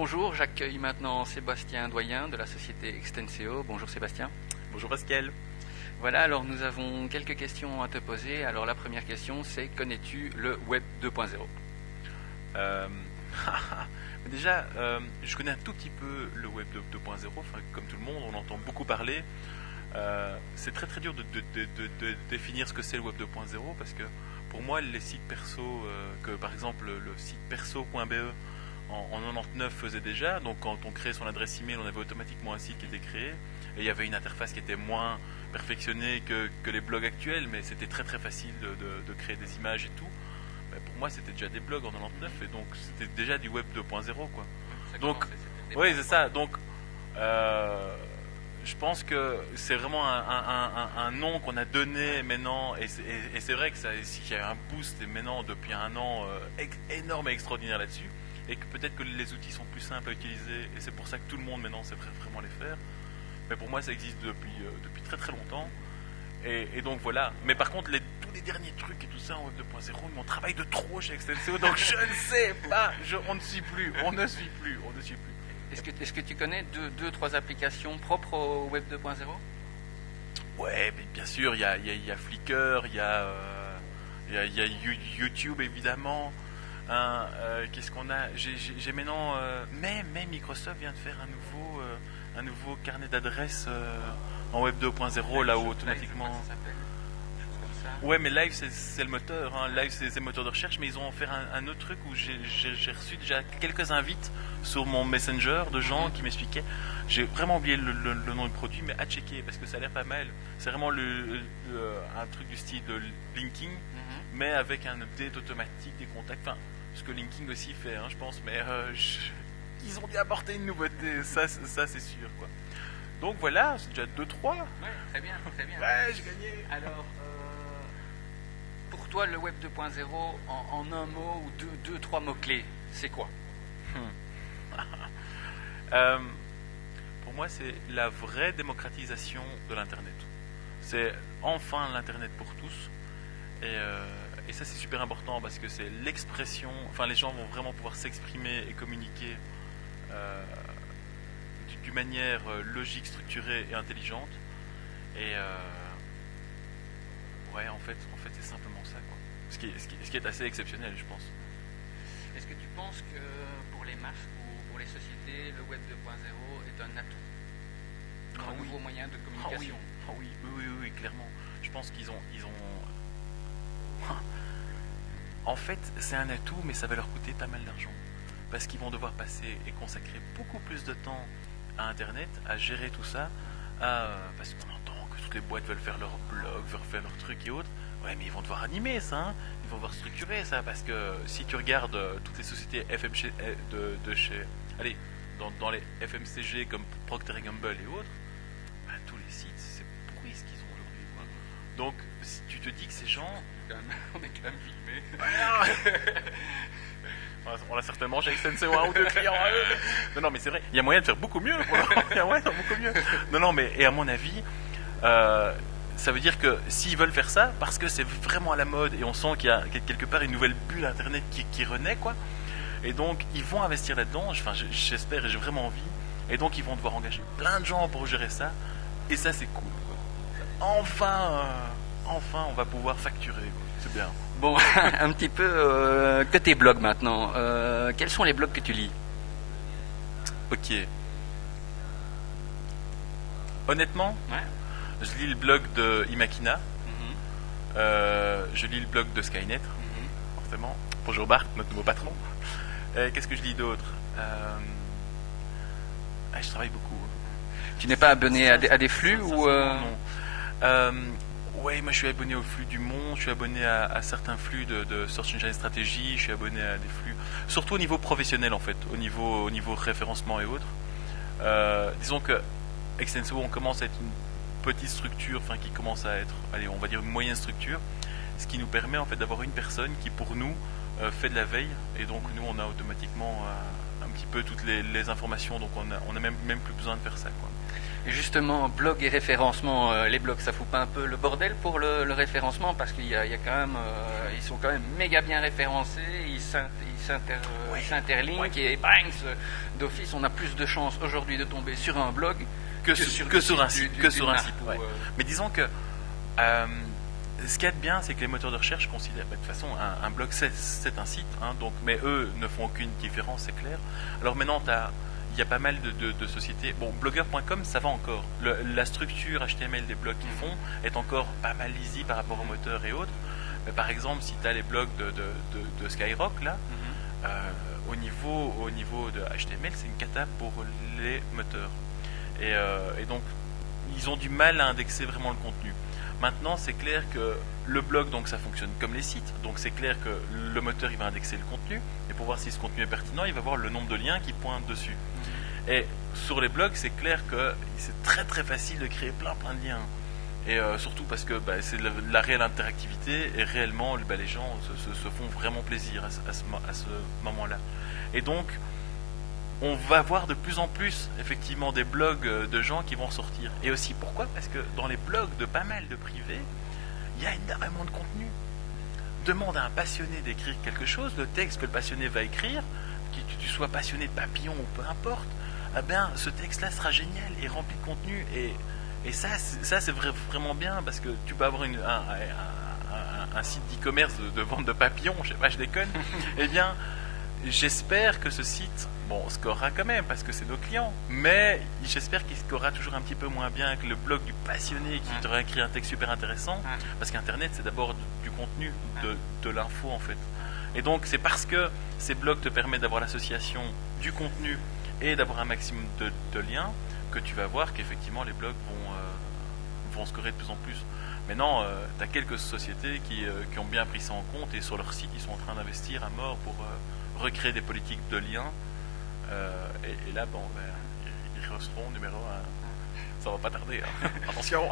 Bonjour, j'accueille maintenant Sébastien Doyen de la société Extenseo. Bonjour Sébastien. Bonjour Pascal. Voilà, alors nous avons quelques questions à te poser. Alors la première question, c'est connais-tu le Web 2.0 ? Déjà, je connais un tout petit peu le Web 2.0, enfin, comme tout le monde, on entend beaucoup parler. C'est très très dur de définir ce que c'est le Web 2.0 parce que pour moi, les sites perso, que par exemple le site perso.be en 99 faisait déjà, donc quand on créait son adresse email, on avait automatiquement un site qui était créé et il y avait une interface qui était moins perfectionnée que les blogs actuels, mais c'était très très facile de créer des images et tout. Pour moi, c'était déjà des blogs en 99 et donc c'était déjà du Web 2.0 quoi. Donc, oui, c'est ça. Donc, je pense que c'est vraiment un nom qu'on a donné maintenant et c'est vrai que qu'il y a un boost maintenant depuis un an énorme et extraordinaire là-dessus et que peut-être que les outils sont plus simples à utiliser et c'est pour ça que tout le monde maintenant sait vraiment les faire. Mais pour moi, ça existe depuis très très longtemps. Et donc voilà. Mais par contre, tous les derniers trucs et tout ça en Web 2.0, on travaille de trop chez Extenseo, donc je ne sais pas. On ne suit plus. Est-ce que tu connais trois applications propres au Web 2.0 ? Ouais, mais bien sûr, il y a Flickr, il y a YouTube évidemment. Qu'est-ce qu'on a ? J'ai maintenant, même Microsoft vient de faire un nouveau carnet d'adresses en Web 2.0 là où automatiquement. Ouais, mais Live c'est le moteur, hein. Live c'est le moteur de recherche, mais ils ont fait un autre truc où j'ai reçu déjà quelques invites sur mon Messenger de gens qui m'expliquaient. J'ai vraiment oublié le nom du produit, mais à checker parce que ça a l'air pas mal. C'est vraiment un truc du style de linking, mais avec un update automatique des contacts. Enfin, ce que linking aussi fait, hein, je pense, mais ils ont bien apporté une nouveauté, ça c'est sûr, quoi. Donc voilà, c'est déjà 2-3. Ouais, très bien. Ouais, j'ai gagné. Alors, pour toi, le Web 2.0, en un mot ou deux, trois mots-clés, c'est quoi ? Pour moi, c'est la vraie démocratisation de l'Internet. C'est enfin l'Internet pour tous. Et ça, c'est super important parce que c'est l'expression. Enfin, les gens vont vraiment pouvoir s'exprimer et communiquer d'une manière logique, structurée et intelligente. Et ouais, en fait, c'est simplement ça, quoi. Ce qui est assez exceptionnel, je pense. Est-ce que tu penses que pour les marques ou pour les sociétés, le Web 2.0 est un atout, un nouveau moyen de communication ? Oui, clairement. Je pense qu'ils ont... En fait, c'est un atout, mais ça va leur coûter pas mal d'argent. Parce qu'ils vont devoir passer et consacrer beaucoup plus de temps à Internet, à gérer tout ça, parce qu'on entend que toutes les boîtes veulent faire leur blog, veulent faire leurs trucs et autres. Ouais, mais ils vont devoir animer ça, hein. Ils vont devoir structurer ça, parce que si tu regardes toutes les sociétés FMCG allez, dans les FMCG comme Procter & Gamble et autres, bah, tous les sites, c'est pourri ce qu'ils ont aujourd'hui, quoi. Donc, si tu te dis que ces gens... On est quand même filmé. On a certainement chez Extenseo un ou deux clients à eux. Non, mais c'est vrai, il y a moyen de faire beaucoup mieux. Non, mais et à mon avis, ça veut dire que s'ils veulent faire ça, parce que c'est vraiment à la mode et on sent qu'il y a quelque part une nouvelle bulle Internet qui renaît, quoi. Et donc, ils vont investir là-dedans, enfin, j'espère et j'ai vraiment envie. Et donc, ils vont devoir engager plein de gens pour gérer ça. Et ça, c'est cool, quoi. Enfin, on va pouvoir facturer, quoi. C'est bien. Bon, un petit peu côté blog maintenant. Quels sont les blogs que tu lis ? Ok. Honnêtement, je lis le blog de Imakina. Je lis le blog de Skynet, forcément. Bonjour Bart, notre nouveau patron. Qu'est-ce que je lis d'autre ? Je travaille beaucoup. Tu n'es pas abonné à des flux ou Non. Ouais, moi je suis abonné au flux du Monde, je suis abonné à certains flux de Search Engine Strategy, je suis abonné à des flux, surtout au niveau professionnel en fait, au niveau référencement et autres. Disons que Extenseo, on commence à être une petite structure, enfin qui commence à être, allez, on va dire une moyenne structure, ce qui nous permet en fait d'avoir une personne qui pour nous fait de la veille, et donc nous on a automatiquement un petit peu toutes les informations, donc on a même plus besoin de faire ça, quoi. Et justement, blog et référencement, les blogs, ça fout pas un peu le bordel pour le référencement, parce qu'il y a quand même, ils sont quand même méga bien référencés, ils s'interlinkent, et bang, d'office, on a plus de chances aujourd'hui de tomber sur un blog que sur un site. Ouais. Mais disons que ce qu'il y a de bien, c'est que les moteurs de recherche considèrent, de toute façon, un blog c'est un site, hein, donc, mais eux ne font aucune différence, c'est clair. Alors maintenant, il y a pas mal de sociétés. Bon, Blogger.com, ça va encore. La structure HTML des blogs qu'ils font est encore pas mal lisible par rapport aux moteurs et autres. Mais par exemple, si tu as les blogs de Skyrock, là, au niveau de HTML, c'est une cata pour les moteurs. Et donc, ils ont du mal à indexer vraiment le contenu. Maintenant, c'est clair que le blog, donc ça fonctionne comme les sites. Donc c'est clair que le moteur, il va indexer le contenu. Et pour voir si ce contenu est pertinent, il va voir le nombre de liens qui pointent dessus. Et sur les blogs, c'est clair que c'est très très facile de créer plein de liens. Et surtout parce que c'est la réelle interactivité et réellement les gens se font vraiment plaisir à ce moment-là. Et donc, on va voir de plus en plus effectivement des blogs de gens qui vont sortir. Et aussi pourquoi ? Parce que dans les blogs de pas mal de privés, il y a énormément de contenu. Demande à un passionné d'écrire quelque chose, le texte que le passionné va écrire, que tu sois passionné de papillons ou peu importe, eh bien, ce texte-là sera génial et rempli de contenu. Et ça c'est vraiment bien parce que tu peux avoir un site d'e-commerce de vente de papillons, je sais pas, je déconne. Eh bien, j'espère que ce site, scorera quand même parce que c'est nos clients, mais j'espère qu'il scorera toujours un petit peu moins bien que le blog du passionné qui t'aurait écrit un texte super intéressant, parce qu'Internet c'est d'abord du contenu, de l'info en fait. Et donc c'est parce que ces blogs te permettent d'avoir l'association du contenu et d'avoir un maximum de liens que tu vas voir qu'effectivement les blogs vont scorer de plus en plus. Maintenant, tu as quelques sociétés qui ont bien pris ça en compte et sur leur site ils sont en train d'investir à mort pour recréer des politiques de liens. Et là, ils resteront numéro 1. Ça va pas tarder. Hein. Attention.